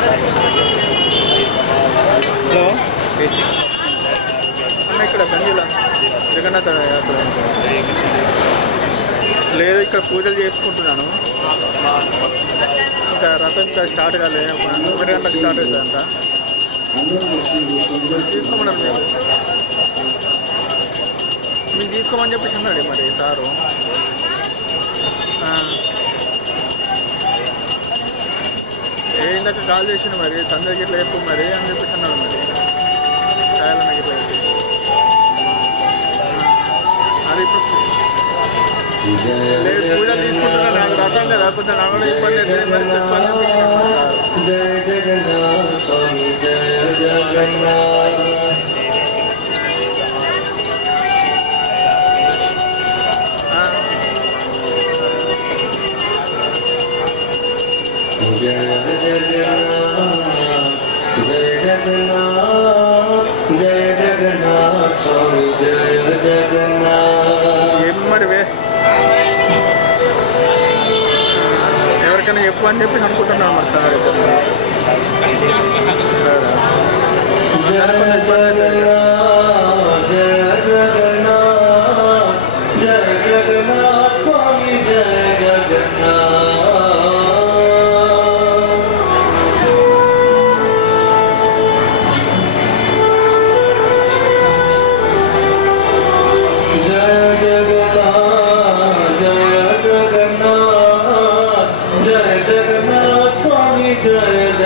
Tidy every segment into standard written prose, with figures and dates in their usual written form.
Bye. ఇక్కడ పూజలు చేసుకుంటున్నాను. ఇంకా రథం ఇంకా స్టార్ట్ కాలేదు, 1 గంటలకు స్టార్ట్ అవుతుందంట. తీసుకోమన్నారు మీకు తీసుకోమని చెప్పేసి అన్నాడు మరి సారు. ఇందాక కాల్ చేసిండు మరి సందరికి ఇట్లా చెప్పు మరి అని చెప్పేసి అన్నాడు. మరి సాయాలన్నకి ఇట్లా చెప్పి అది ఇప్పుడు లేదు పూజ తీసుకుంటున్నా, నాకు రథం కదా కొంచెం నాకు కూడా ఇబ్బంది అయితే మరి చెప్పని మరి ఎవరికైనా చెప్పు అని చెప్పి అనుకుంటున్నాను మరి సార్. Jai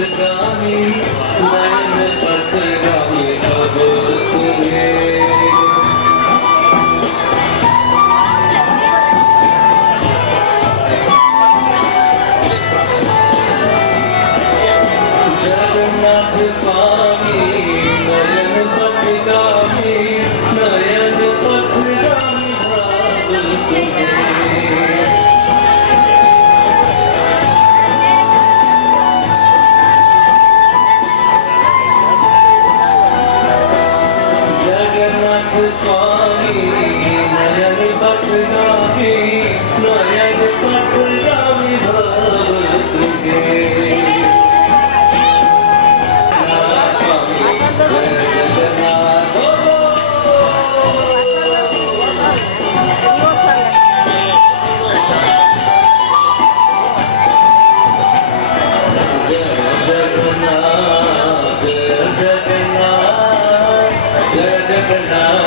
पथगामी नयन पथगामी अब तुम्हें जगन्नाथ स्वामी नयन पथगामी भाव तुम्हें स्वामी नयन पथगामी भाव तुझे स्वामी जय जगन्नाथ जय जगन्नाथ जय जगन्नाथ जय जगन्नाथ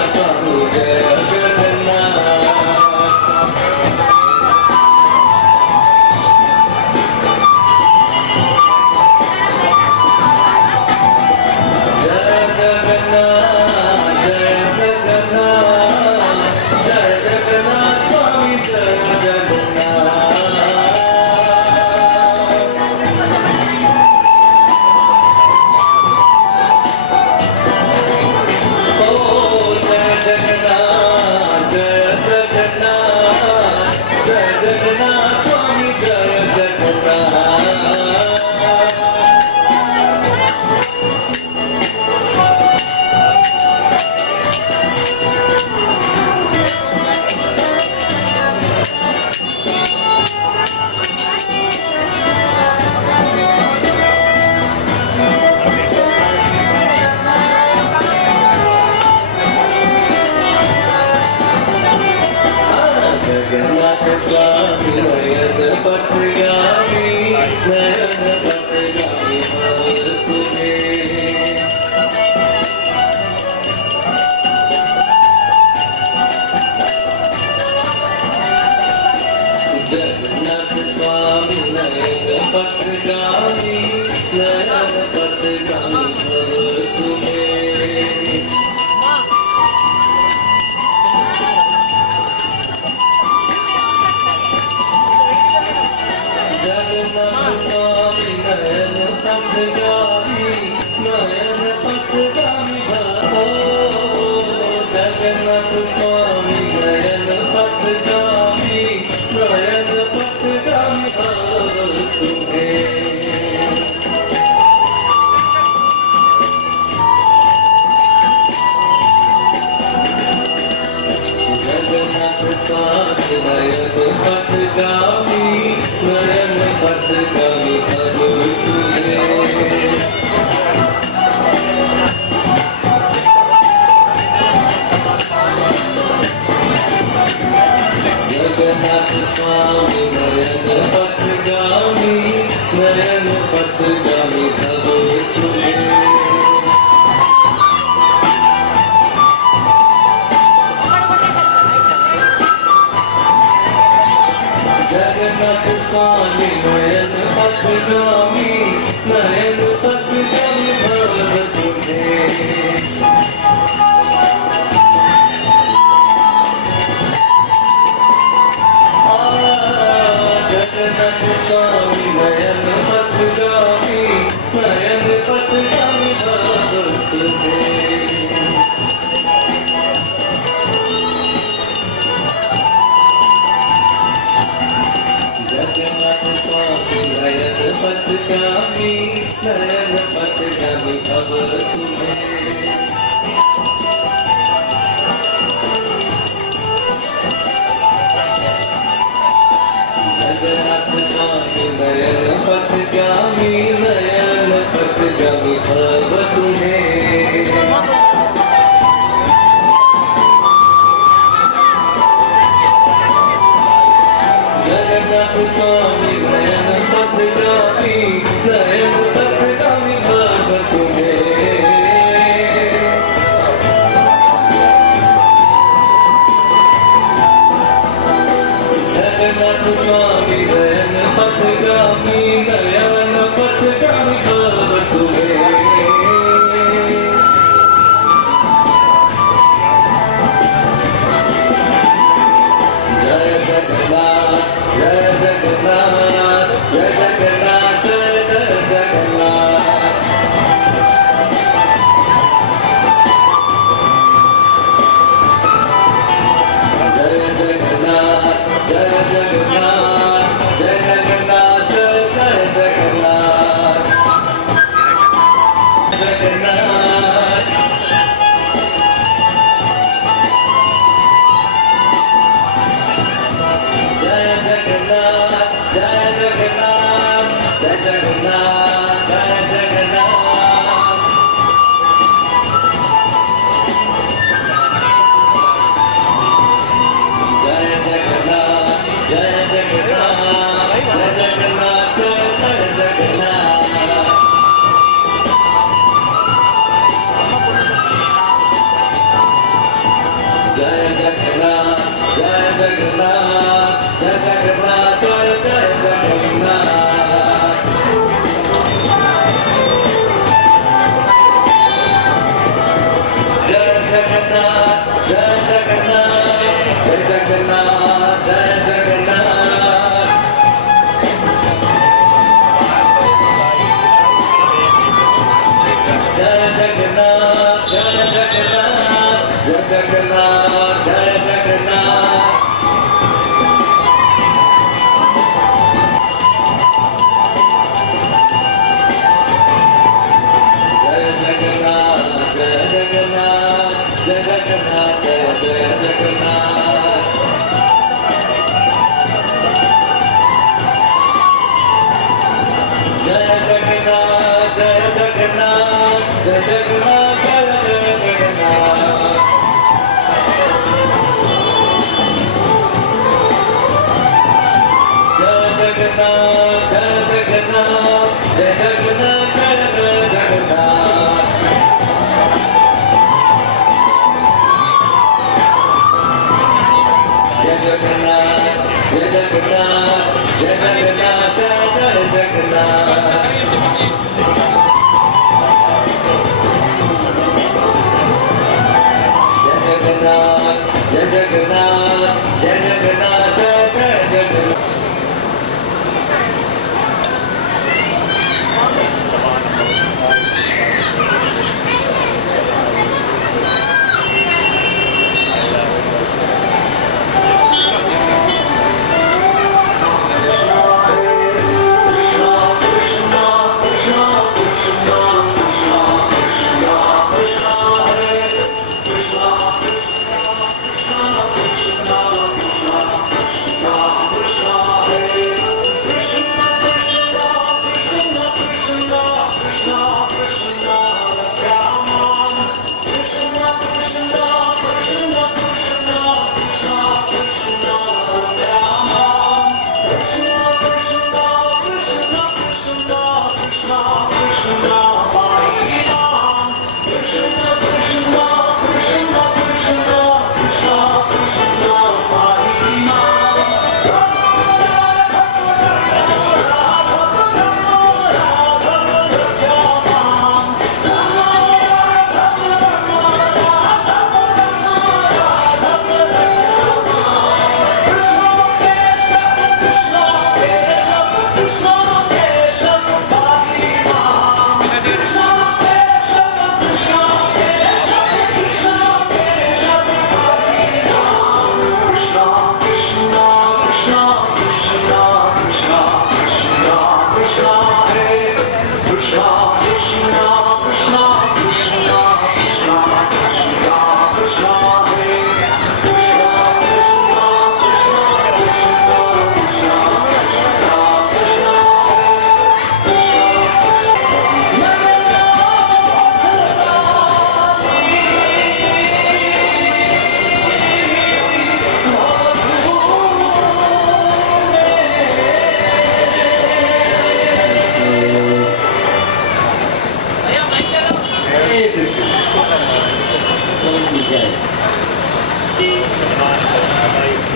स्वामी जय स्वामी नयन पथगामी भाव तुम्हें जगन्नाथ स्वामी नयन पथगामी भाव तुम्हें जगन्नाथ स्वामी नयन पथगामी भाव जगन्नाथ स्वामी नयन पथगामी भाव तुम्हें जगन्नाथ स्वामी नयन पथगामी भाव तुम्हें जगन्नाथ स्वामी नयन पथगामी भाव तुम्हें जगन्नाथ स्वामी नयन पथगामी भाव तुम्हें जगन्नाथ स्वामी नयन पथगामी भाव तुम्हें जगन्नाथ स्वामी नयन पथगामी भाव तुम्हें जगन्नाथ स्वामी नयन पथगामी भाव तुम्हें जगन्नाथ स्वामी नयन पथगामी भाव तुम्हें जगन्नाथ स्वामी नयन पथगामी भाव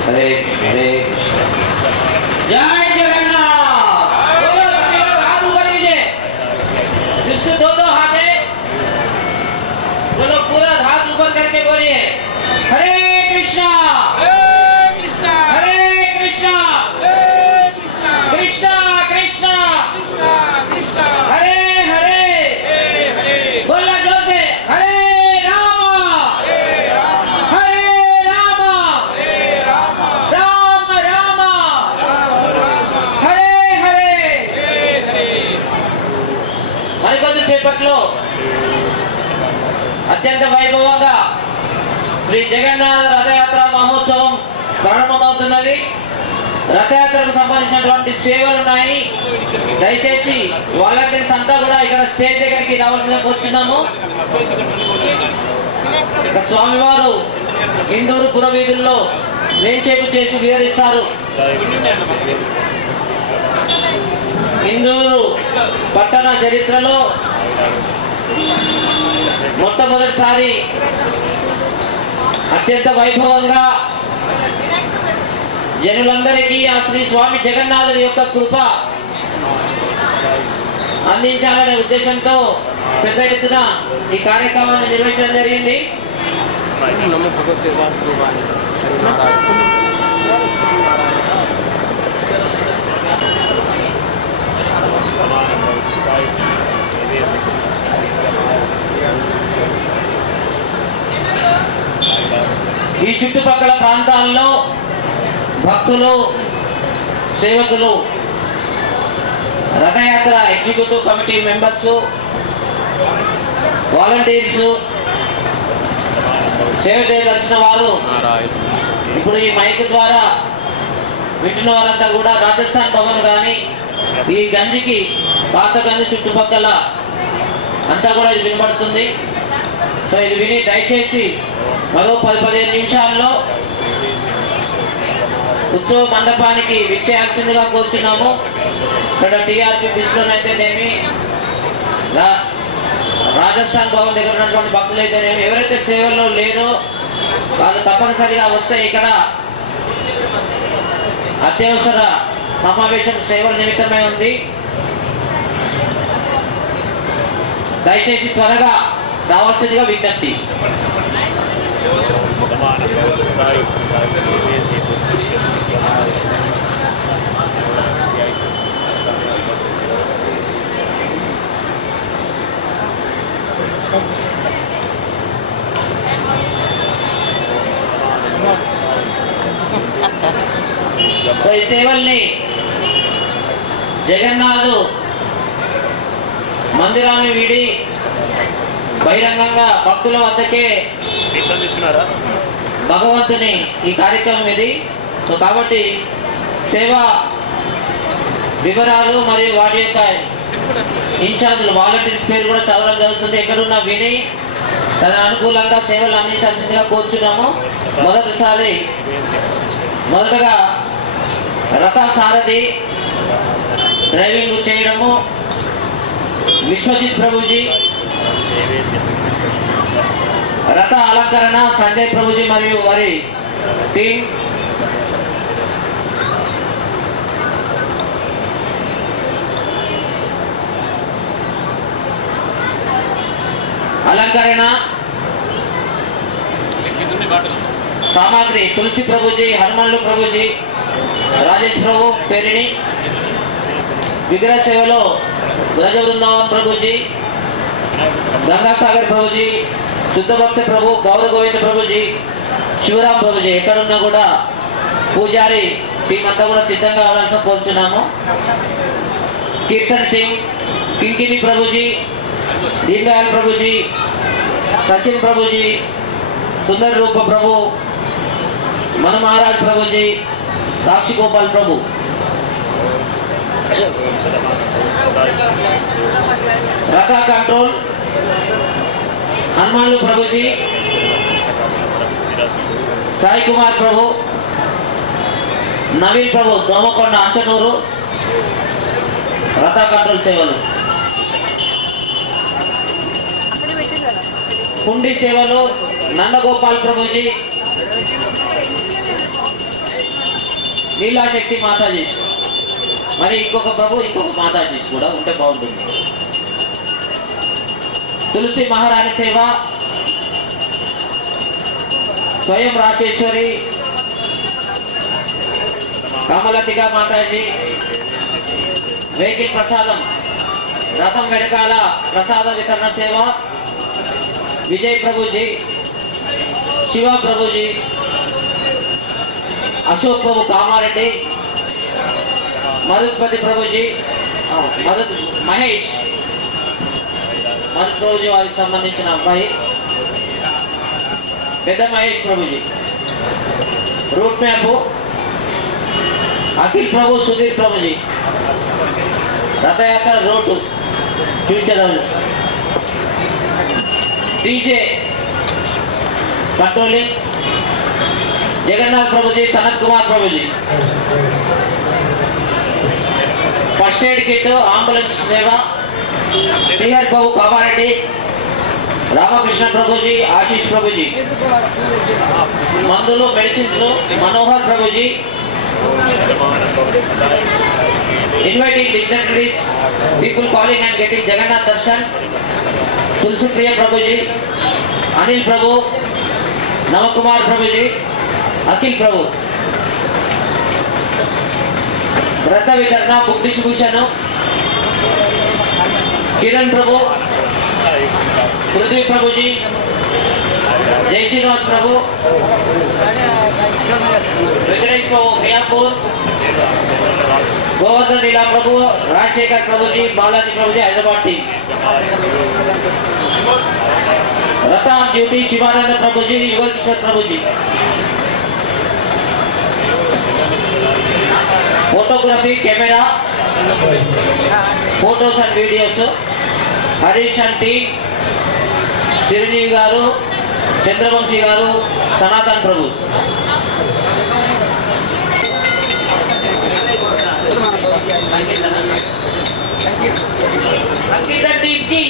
हरे हरे जय जगन्नाथ। बोलो सभी लोग हाथ ऊपर कीजिए, जिसके दो हाथ है वो लोग पूरा हाथ ऊपर करके बोलिए हरे कृष्णा कृष्णा कृष्णा कृष्णा हरे हरे। बोला जोर से हरे राम राम राम हरे हरे। మరికొద్దిసేపట్లో అత్యంత వైభవంగా శ్రీ జగన్నాథ రథయాత్ర మహోత్సవం ప్రారంభమవుతున్నది. రథయాత్రకు సంబంధించినటువంటి సేవలు ఉన్నాయి. దయచేసి వాలంటీర్స్ అంతా కూడా ఇక్కడ స్టేజ్ దగ్గరికి రావాల్సిందిగా కోరుతున్నాము. స్వామివారు ఇందూరు పురవీధుల్లో వేంచేపు చేసి విహరిస్తారు. ఇందూరు పట్టణ చరిత్రలో మొట్టమొదటిసారి అత్యంత వైభవంగా జనులందరికీ ఆ శ్రీ స్వామి జగన్నాథుడి యొక్క కృప అందించాలనే ఉద్దేశంతో పెద్ద ఎత్తున ఈ కార్యక్రమాన్ని నిర్వహించడం జరిగింది. ఈ చుట్టుపక్కల ప్రాంతాల్లో భక్తులు సేవకులు రథయాత్ర ఎగ్జిక్యూటివ్ కమిటీ మెంబర్స్ వాలంటీర్స్ సేవ చేయదలిచిన వారు ఇప్పుడు ఈ మైక్ ద్వారా వింటున్న వారంతా కూడా రాజస్థాన్ భవన్ కానీ ఈ గంజికి పాత గంజి చుట్టుపక్కల అంతా కూడా ఇది వినబడుతుంది. సో ఇది విని దయచేసి మరో 10-15 నిమిషాల్లో ఉత్సవ మండపానికి విచ్చేయాల్సిందిగా కోరుచున్నాము. ఇక్కడ టీఆర్పీ బిస్లోనైతేనేమి రాజస్థాన్ భవన్ దగ్గర ఉన్నటువంటి భక్తులు అయితేనేమి ఎవరైతే సేవల్లో లేరో వాళ్ళు తప్పనిసరిగా వస్తే ఇక్కడ అత్యవసర సమావేశం సేవల నిమిత్తమై ఉంది. దయచేసి త్వరగా రావాల్సిందిగా విజ్ఞప్తి. तो ఈ సేవల్ని జగన్నాథు మందిరాన్ని వీడి బహిరంగంగా భక్తుల వద్దకే భగవంతుని ఈ కార్యక్రమం ఇది. సో కాబట్టి సేవా వివరాలు మరియు వాటి యొక్క ఇన్ఛార్జీలు వాలంటీర్స్ పేరు కూడా చదవడం జరుగుతుంది. ఎక్కడున్నా విని తన అనుకూలంగా సేవలు అందించాల్సిందిగా కోరుచున్నాము. మొదటగా రథ సారథి డ్రైవింగ్ చేయడము విశ్వజిత్ ప్రభుజీ, రథ అలంకరణ సంజయ్ ప్రభుజీ మరియు వారి టీం, అలంకరణ సామాగ్రి తులసి ప్రభుజీ, హనుమన్లు ప్రభుజీ, రాజేష్ ప్రభు పేరిని, విగ్రహ సేవలో బ్రజ బృందావన్ ప్రభుజీ, గంగాసాగర్ ప్రభుజీ, శుద్ధభక్తి ప్రభు, గౌరవ గోవింద ప్రభుజీ, శివరాం ప్రభుజీ ఎక్కడున్నా కూడా పూజారి టీం అంతా కూడా సిద్ధంగా అవ్వాల్సిన కోరుచున్నాము. కీర్తన్ టీం కింకిని ప్రభుజీ, దీన్ దయాల్ ప్రభుజీ, సచిన్ ప్రభుజీ, సుందర్ రూప ప్రభు, మను మహారాజ్ ప్రభుజీ, సాక్షి గోపాల్ ప్రభు, రథ కంట్రోల్ హనుమాన్లు ప్రభుజీ, సాయి కుమార్ ప్రభు, నవీన్ ప్రభు దోమకొండ అంచనూరు, రథ కంట్రోల్ సేవలు. कुंडी सेवलो नंदगोपाल प्रभु जी, लीला शक्ति माता जी, మరి ఇంకొక ప్రభు ఇంకొక మాతాజీ కూడా ఉంటే బాగుంటుంది. తులసి మహారాణి సేవ, స్వయం రాజేశ్వరి, కమలతిగా మాతాజీ, వెహికల్ ప్రసాదం, రథం వెనకాల ప్రసాద వితరణ సేవ, విజయ్ ప్రభుజీ, శివ ప్రభుజీ, అశోక్ ప్రభు కామారెడ్డి, మధుపతి ప్రభుజీ, మహేష్ మధు ప్రభుజీ వారికి సంబంధించిన అబ్బాయి పెద్ద మహేష్ ప్రభుజీ. రూట్ మ్యాప్ అఖిల్ ప్రభు సుధీర్ ప్రభుజీ. రథయాత్ర రోడ్డు చూపించడం. DJ controlling Jagannadh Prabhuji, Sanath Kumar Prabhuji. First aid kit, ambulance సేవ శ్రీహరి బాబు కామారెడ్డి, రామకృష్ణ ప్రభుజీ, ఆశీష్ ప్రభుజీ. మందులు medicines Manohar Prabhuji. Inviting dignitaries, people calling and getting Jagannath darshan, Tulasi Priya Prabhuji, Anil Prabhu, Navakumar Prabhuji, Akhil Prabhu. వ్రత వితరణ, బుక్ డిస్ట్రిబ్యూషన్ కిరణ్ ప్రభు, పృథ్వీ ప్రభుజీ, జై శ్రీనివాస్ ప్రభు, వెంకటేష్ ప్రభు మియాపూర్, గోవర్ధన్ లీలా ప్రభు, రాజశేఖర్ ప్రభుజీ, బాలాజీ ప్రభుజీ హైదరాబాద్ టీం. రథ on duty Shivananda Prabhuji, Yugal Kishore Prabhuji. Photography camera, photos and videos Harish and team, Chiranjeevi garu, Chandravanshi garu, Sanatan Prabhu. संगीत टीम की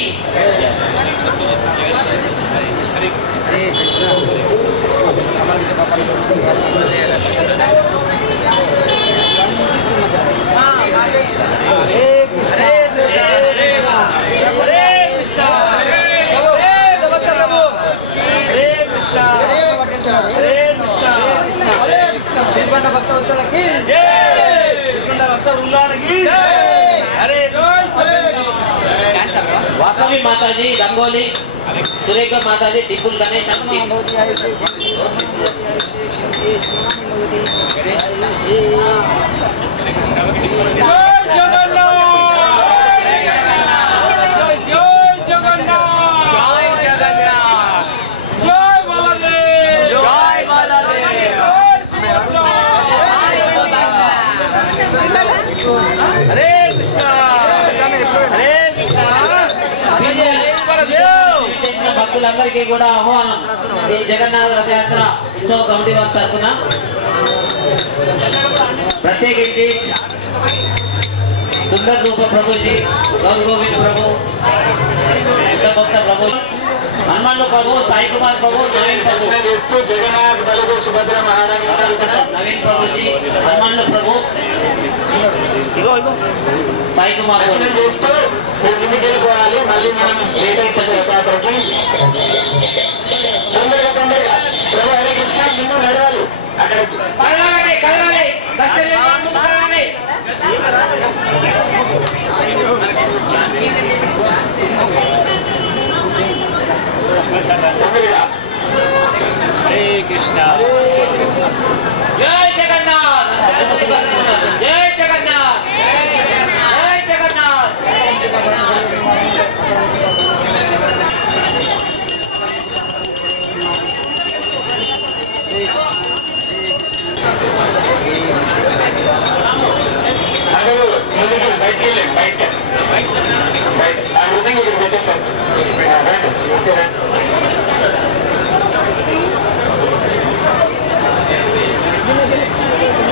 वासवी माताजी, रंगोली सुरेखा माताजी, टिपुल गणेश భక్తులందరికీ కూడా ఆహ్వానం. ఈ జగన్నాథ రథయాత్ర ఉత్సవ కమిటీ వారి తరఫున ప్రత్యేకించి సుందర్ రూప ప్రభుజీ, గౌర్ గోవింద్ ప్రభు, భక్త ప్రభు, హనుమాన్ ప్రభు, సాయి కుమార్ ప్రభు, నవీన్ ప్రభు, నవీన్ ప్రభుజీ, హనుమాన్ ప్రభు, సాయి కుమార్ हरे कृष्णा, जय जगन्नाथ, जय जगन्नाथ, जय जगन्नाथ.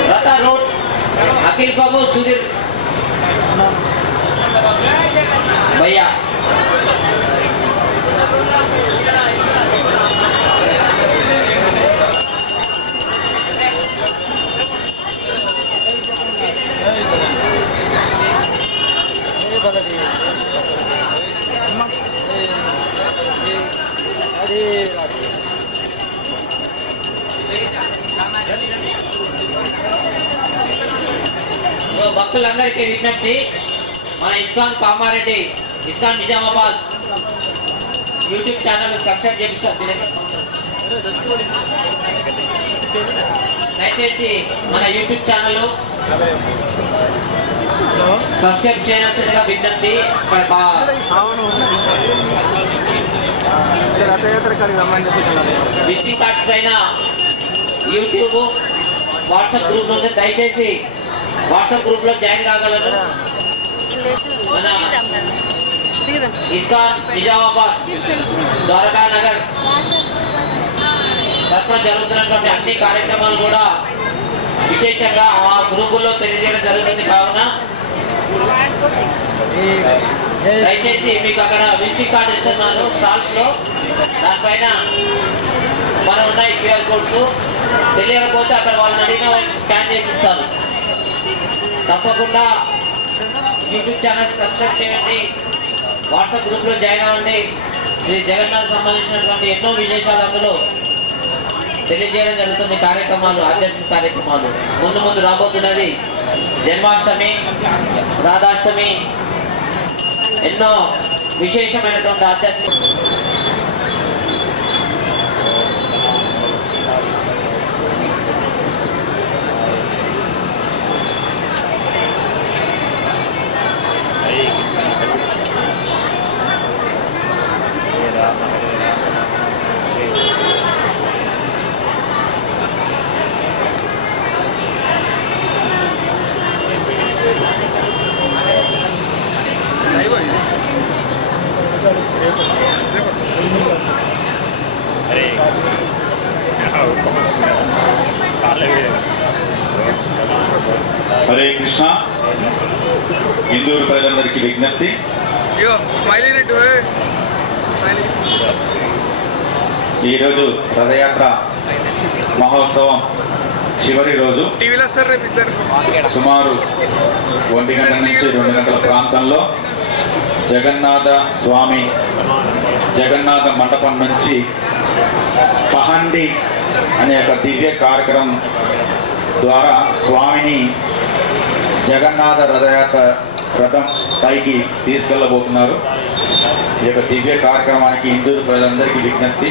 रता रोड अखिल बाबू सुधीर भैया ISKCON Kamareddy, ISKCON Nizamabad YouTube channel subscribe చేపిస్తారు. దయచేసి మన యూట్యూబ్ ఛానల్ సబ్స్క్రైబ్ చేయాల్సిందిగా విజ్ఞప్తి. విజిటింగ్ కార్డ్స్ పైన యూట్యూబ్ వాట్సాప్ గ్రూప్ ఉంది. దయచేసి వాట్సాప్ గ్రూప్ లో జాయిన్ కాగలరు. మన ఇస్కాన్ నిజామాబాద్ ద్వారకా నగర్ తరఫున జరుగుతున్నటువంటి అన్ని కార్యక్రమాలు కూడా విశేషంగా ఆ గ్రూపుల్లో తెలియజేయడం జరుగుతుంది. కావున దయచేసి మీకు అక్కడ విజిటింగ్ కార్డు ఇస్తున్నారు స్టాల్స్ లో, దానిపైన మనం ఉన్నాయి క్యూఆర్ కోడ్స్. తెలియకపోతే అక్కడ వాళ్ళని అడిగిన స్కాన్ చేసి ఇస్తారు. తప్పకుండా యూట్యూబ్ ఛానల్ సబ్స్క్రైబ్ చేయండి, వాట్సాప్ గ్రూప్ లో జాయిన్ అవ్వండి. శ్రీ జగన్నాథ్ సంబంధించినటువంటి ఎన్నో విశేషాలు అందులో తెలియజేయడం జరుగుతుంది. కార్యక్రమాలు, ఆధ్యాత్మిక కార్యక్రమాలు. ముందు రాబోతున్నది జన్మాష్టమి, రాధాష్టమి, ఎన్నో విశేషమైనటువంటి ఆధ్యాత్మిక హరే కృష్ణ. ఇందూరు ప్రజలందరికీ విజ్ఞప్తి, ఈరోజు రథయాత్ర మహోత్సవం చివరి రోజు. సుమారు 1 గంట నుంచి 2 గంటల ప్రాంతంలో జగన్నాథ స్వామి జగన్నాథ మండపం నుంచి పహండి అనే ఒక దివ్య కార్యక్రమం ద్వారా స్వామిని జగన్నాథ రథయాత్ర రథం పైకి తీసుకెళ్ళబోతున్నారు. ఈ యొక్క దివ్య కార్యక్రమానికి హిందూ ప్రజలందరికీ విజ్ఞప్తి,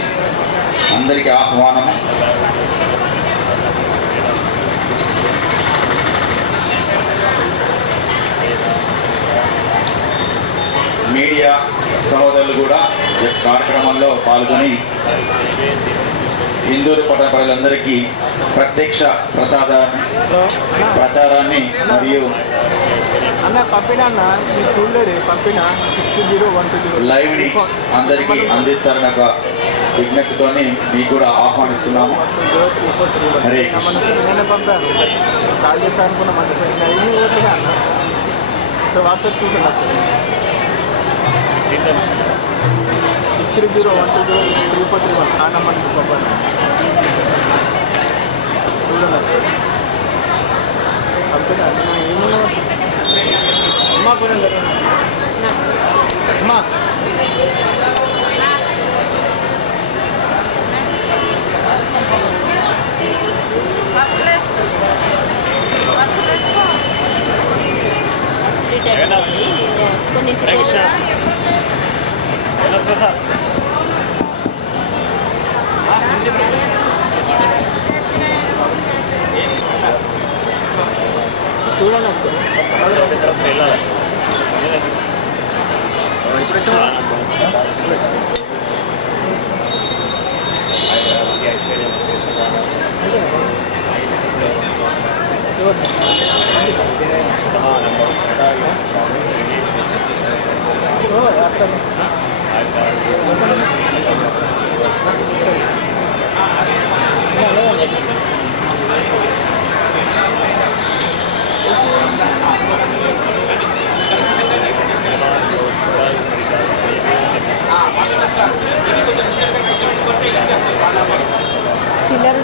అందరికీ ఆహ్వానం. మీడియా సహోదరులు కూడా ఈ కార్యక్రమంలో పాల్గొని హిందూ పట్టణ ప్రజలందరికీ ప్రత్యక్ష ప్రచారాన్ని మరియు లైవ్ని అందరికీ అందిస్తారని ఒక విజ్ఞప్తితో మీకు కూడా ఆహ్వానిస్తున్నాము. హరే కృష్ణ. వాట్సాప్ 630120343 ఆ నెంబర్కి పంపాను. చూడండి పంపినా ఏమన్నా అమ్మా కూడా అమ్మా ప్రసాద్ చూడండి చిల్లర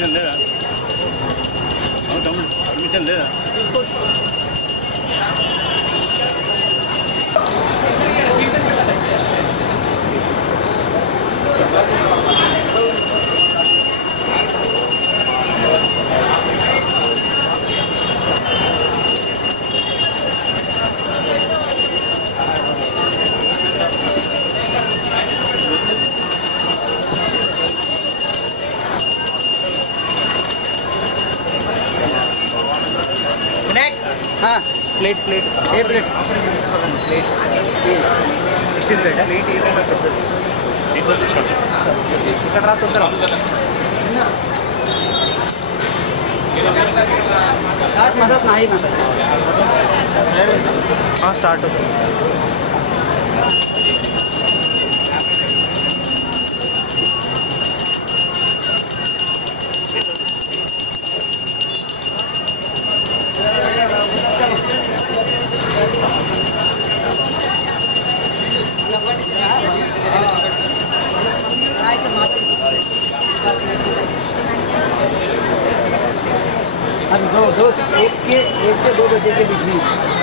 పర్మిషన్ లేదా? పర్మిషన్ లేదా? Plate plate a plate plate steel plate plate ఇక్కడ రా తొందర साथ मदद नहीं मदद हां स्टार्ट होता अभी दो एक से 2 बजे के बीच में